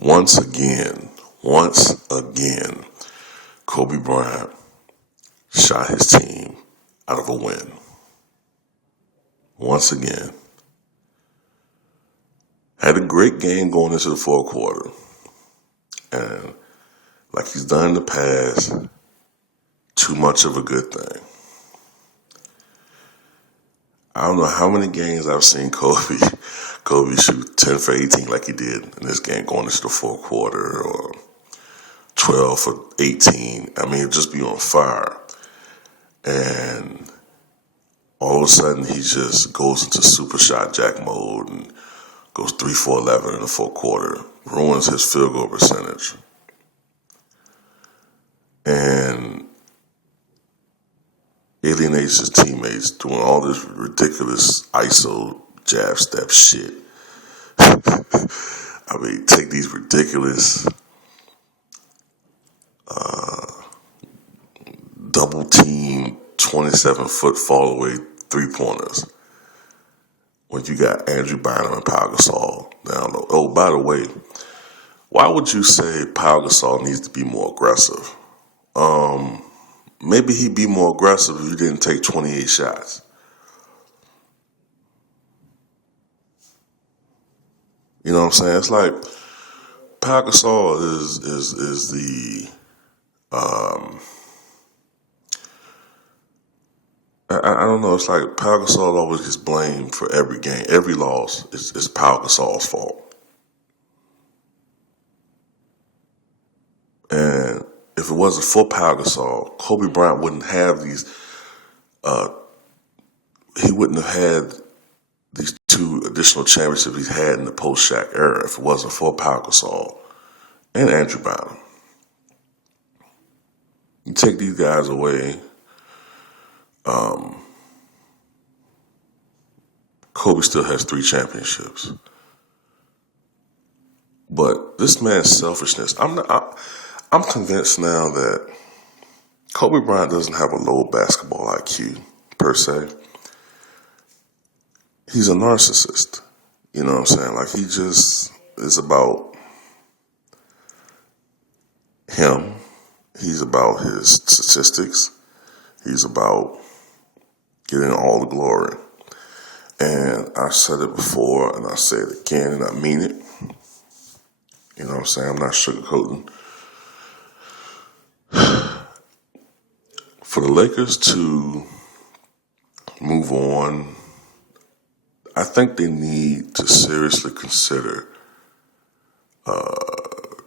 Once again, Kobe Bryant shot his team out of a win. Once again. Had a great game going into the fourth quarter. And like he's done in the past, too much of a good thing. I don't know how many games I've seen Kobe shoot 10 for 18 like he did in this game going into the fourth quarter, or 12 for 18. I mean, just be on fire. And all of a sudden, he just goes into super shot jack mode and goes 3 for 11 in the fourth quarter, ruins his field goal percentage. And alienates his teammates doing all this ridiculous ISO jab step shit. I mean, take these ridiculous double team 27-foot fall away 3-pointers when you got Andrew Bynum and Pau Gasol down low. Oh, by the way, why would you say Pau Gasol needs to be more aggressive? Maybe he'd be more aggressive if he didn't take 28 shots. You know what I'm saying? It's like Pau Gasol is the I don't know. It's like Pau Gasol always gets blamed for every game, every loss. It's Pau Gasol's fault. And if it wasn't for Pau Gasol, Kobe Bryant wouldn't have these. He wouldn't have had these 2 additional championships he's had in the post-Shaq era if it wasn't for Pau Gasol and Andrew Bynum. You take these guys away, Kobe still has 3 championships. But this man's selfishness, I'm convinced now that Kobe Bryant doesn't have a low basketball IQ, per se. He's a narcissist. You know what I'm saying? Like, he just is about him. He's about his statistics. He's about getting all the glory. And I said it before, and I say it again, and I mean it. You know what I'm saying? I'm not sugarcoating. For the Lakers to move on, I think they need to seriously consider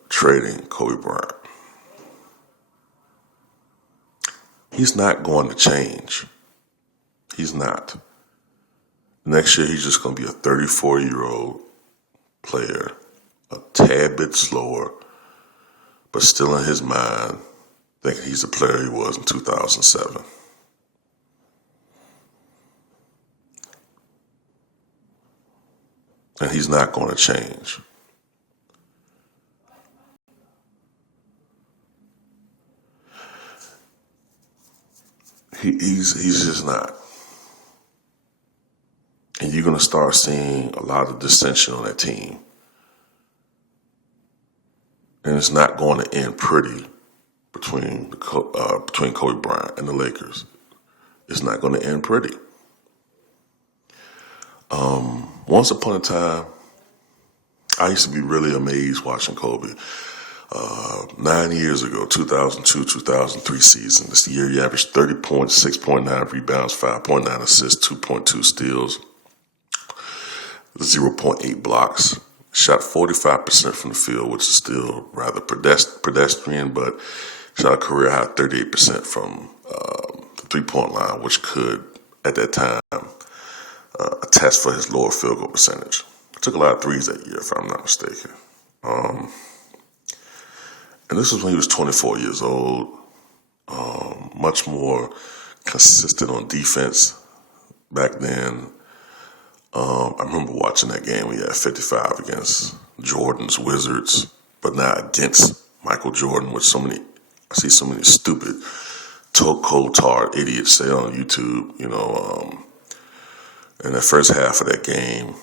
trading Kobe Bryant. He's not going to change. He's not. Next year, he's just going to be a 34-year-old player, a tad bit slower, but still in his mind, thinking he's the player he was in 2007. And he's not going to change. He's just not. And you're going to start seeing a lot of dissension on that team. And it's not going to end pretty between Kobe Bryant and the Lakers. It's not going to end pretty. Once upon a time, I used to be really amazed watching Kobe. 9 years ago, 2002-2003 season. This year he averaged 30 points, 6.9 rebounds, 5.9 assists, 2.2 steals, 0.8 blocks. Shot 45% from the field, which is still rather pedestrian, but shot a career high 38% from the 3-point line, which could, at that time, attest for his lower field goal percentage. Took a lot of threes that year, if I'm not mistaken. And this was when he was 24 years old, much more consistent on defense back then. I remember watching that game when he had 55 against Jordan's Wizards, but not against Michael Jordan, which I see so many stupid, cold-tard idiots say on YouTube, in the first half of that game,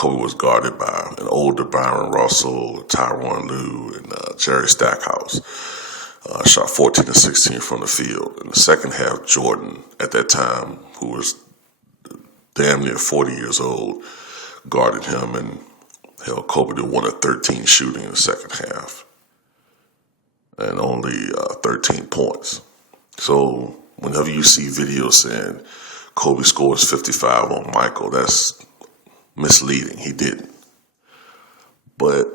Kobe was guarded by an older Byron Russell, Tyronn Lue, and Jerry Stackhouse. Shot 14 and 16 from the field. In the second half, Jordan, at that time, who was damn near 40 years old, guarded him and held Kobe to 1 of 13 shooting in the second half and only 13 points. So whenever you see videos saying Kobe scores 55 on Michael, that's misleading. He didn't. But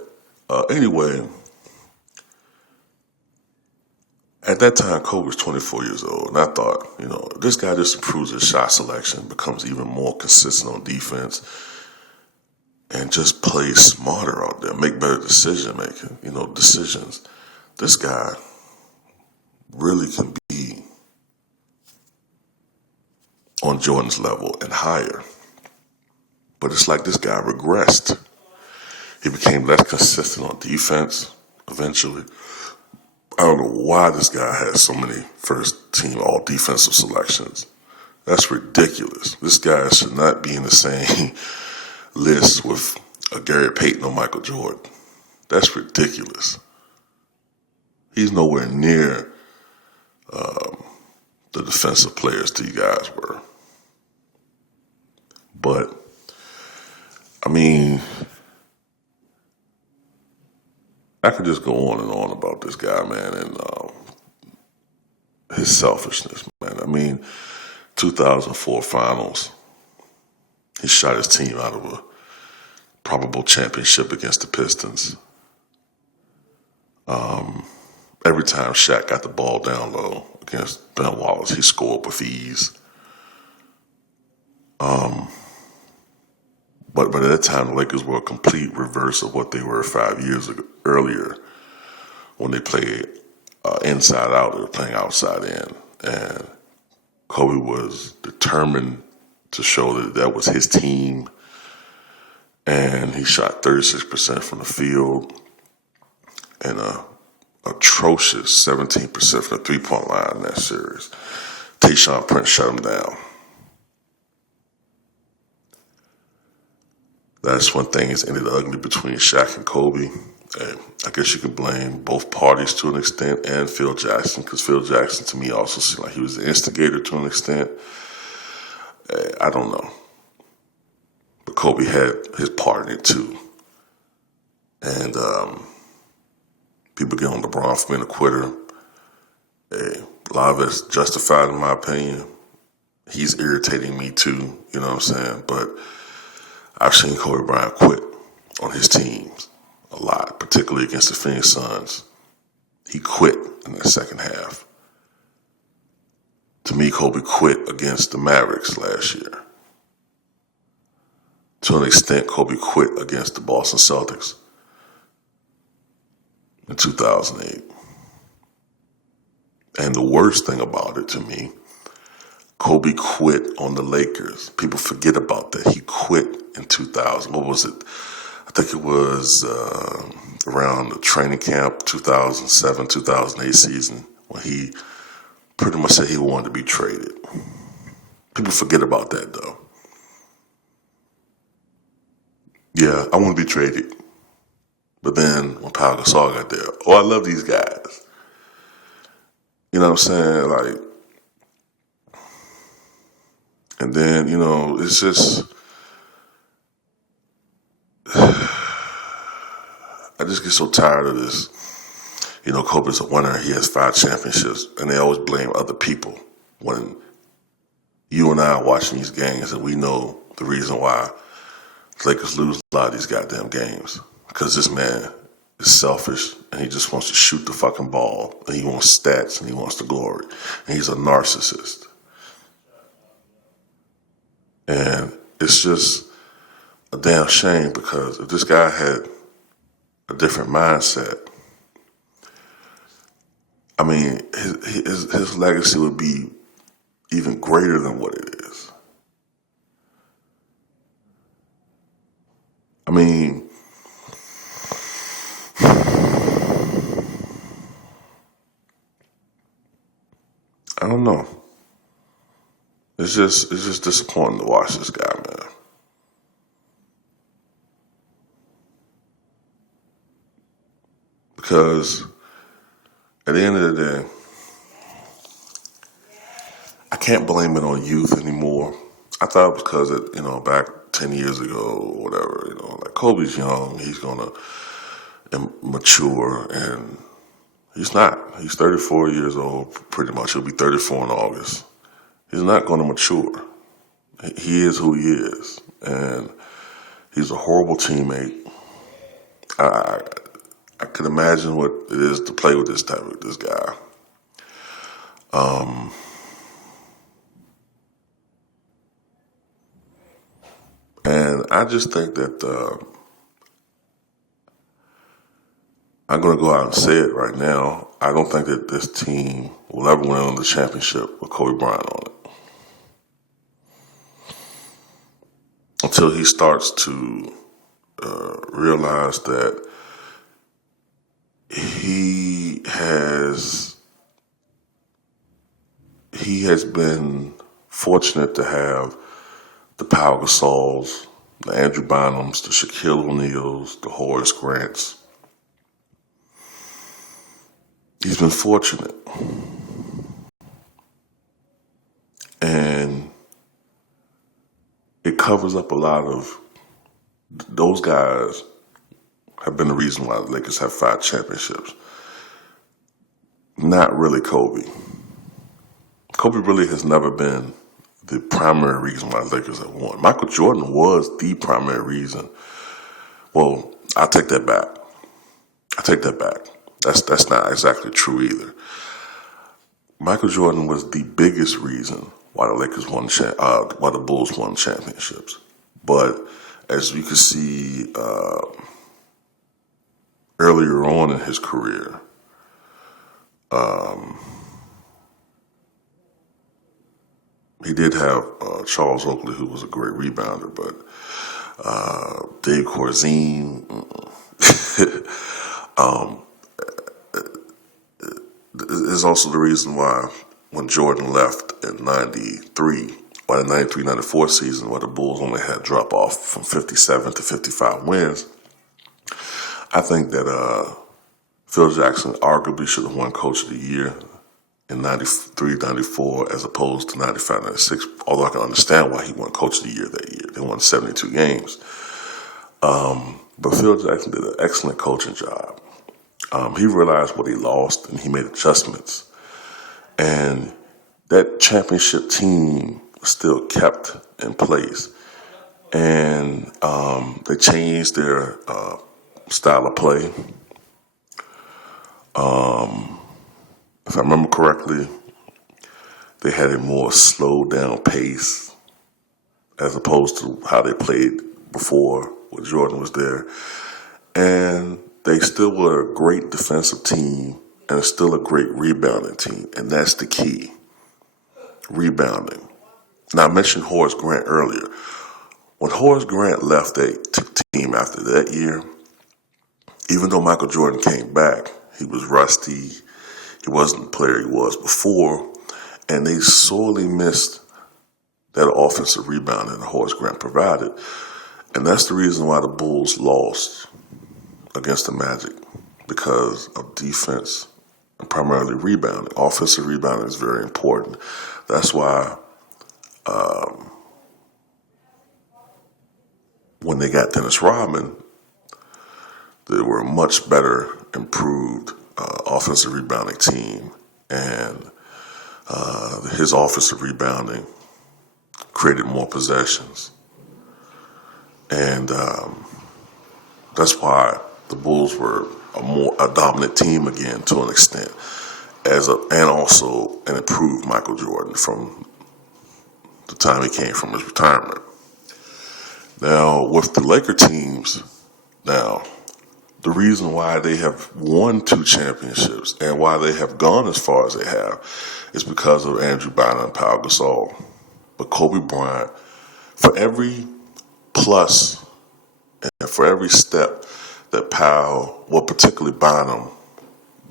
anyway, at that time, Kobe was 24 years old, and I thought, this guy just improves his shot selection, becomes even more consistent on defense, and just plays smarter out there, make better decisions. This guy really can be on Jordan's level and higher. But it's like this guy regressed. He became less consistent on defense eventually. I don't know why this guy has so many first team all defensive selections. That's ridiculous. This guy should not be in the same list with Gary Payton or Michael Jordan. That's ridiculous. He's nowhere near the defensive players these guys were. But, I could just go on and on about this guy, man, and his selfishness, man. 2004 finals, he shot his team out of a probable championship against the Pistons. Every time Shaq got the ball down low against Ben Wallace, he scored with ease. But at that time, the Lakers were a complete reverse of what they were 5 years earlier when they played inside out. They were playing outside in. And Kobe was determined to show that was his team. And he shot 36% from the field and a atrocious 17% from the three-point line in that series. Tayshaun Prince shut him down. That's when things ended ugly between Shaq and Kobe. And I guess you can blame both parties to an extent and Phil Jackson, because Phil Jackson to me also seemed like he was the instigator to an extent. I don't know. But Kobe had his part in it too. And people get on LeBron for being a quitter. A lot of it's justified in my opinion. He's irritating me too, you know what I'm saying? But I've seen Kobe Bryant quit on his teams a lot, particularly against the Phoenix Suns. He quit in the second half. To me, Kobe quit against the Mavericks last year. To an extent, Kobe quit against the Boston Celtics in 2008. And the worst thing about it to me, Kobe quit on the Lakers. People forget about that. He quit in 2000. What was it? I think it was around the training camp 2007, 2008 season when he pretty much said he wanted to be traded. People forget about that though. Yeah, I want to be traded. But then when Pau Gasol got there, I love these guys. You know what I'm saying? Like, and then, it's just, I just get so tired of this. Kobe's a winner. He has 5 championships, and they always blame other people when you and I are watching these games, and we know the reason why the Lakers lose a lot of these goddamn games. Because this man is selfish, and he just wants to shoot the fucking ball, and he wants stats, and he wants the glory, and he's a narcissist. And it's just a damn shame, because if this guy had a different mindset, his legacy would be even greater than what it is. I don't know. It's just disappointing to watch this guy, man. because at the end of the day, I can't blame it on youth anymore. I thought it was because back 10 years ago or whatever, like Kobe's young, he's gonna mature, and he's not. He's 34 years old, pretty much. He'll be 34 in August. He's not going to mature. He is who he is, and he's a horrible teammate. I I could imagine what it is to play with this guy. And I just think that I'm going to go out and say it right now. I don't think that this team will ever win the championship with Kobe Bryant on it until he starts to realize that he has been fortunate to have the Pau Gasols, the Andrew Bynums, the Shaquille O'Neals, the Horace Grants. He's been fortunate. And it covers up a lot of those guys have been the reason why the Lakers have 5 championships. Not really Kobe. Kobe really has never been the primary reason why the Lakers have won. Michael Jordan was the primary reason. Well, I take that back. That's not exactly true either. Michael Jordan was the biggest reason why the Lakers won, why the Bulls won championships. But as you can see earlier on in his career, he did have Charles Oakley, who was a great rebounder, but Dave Corzine is also the reason why when Jordan left in 93, by the 93-94 season, where the Bulls only had drop off from 57 to 55 wins, I think that Phil Jackson arguably should have won Coach of the Year in 93, 94 as opposed to 95, 96, although I can understand why he won Coach of the Year that year. They won 72 games. But Phil Jackson did an excellent coaching job. He realized what he lost and he made adjustments. And that championship team was still kept in place. And they changed their style of play. If I remember correctly, they had a more slowed down pace as opposed to how they played before when Jordan was there. And they still were a great defensive team and still a great rebounding team. And that's the key, rebounding. Now, I mentioned Horace Grant earlier. When Horace Grant left the team after that year, even though Michael Jordan came back, he was rusty. He wasn't the player he was before. And they sorely missed that offensive rebounding that Horace Grant provided. And that's the reason why the Bulls lost against the Magic, because of defense and primarily rebounding. Offensive rebounding is very important. That's why when they got Dennis Rodman, they were a much better, improved offensive rebounding team. And his offensive rebounding created more possessions. And that's why the Bulls were a dominant team again to an extent, and also an improved Michael Jordan from the time he came from his retirement. Now, with the Laker teams, the reason why they have won 2 championships and why they have gone as far as they have is because of Andrew Bynum and Pau Gasol. But Kobe Bryant, for every plus and for every step that particularly Bynum,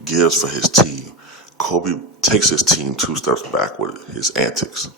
gives for his team, Kobe takes his team 2 steps back with his antics.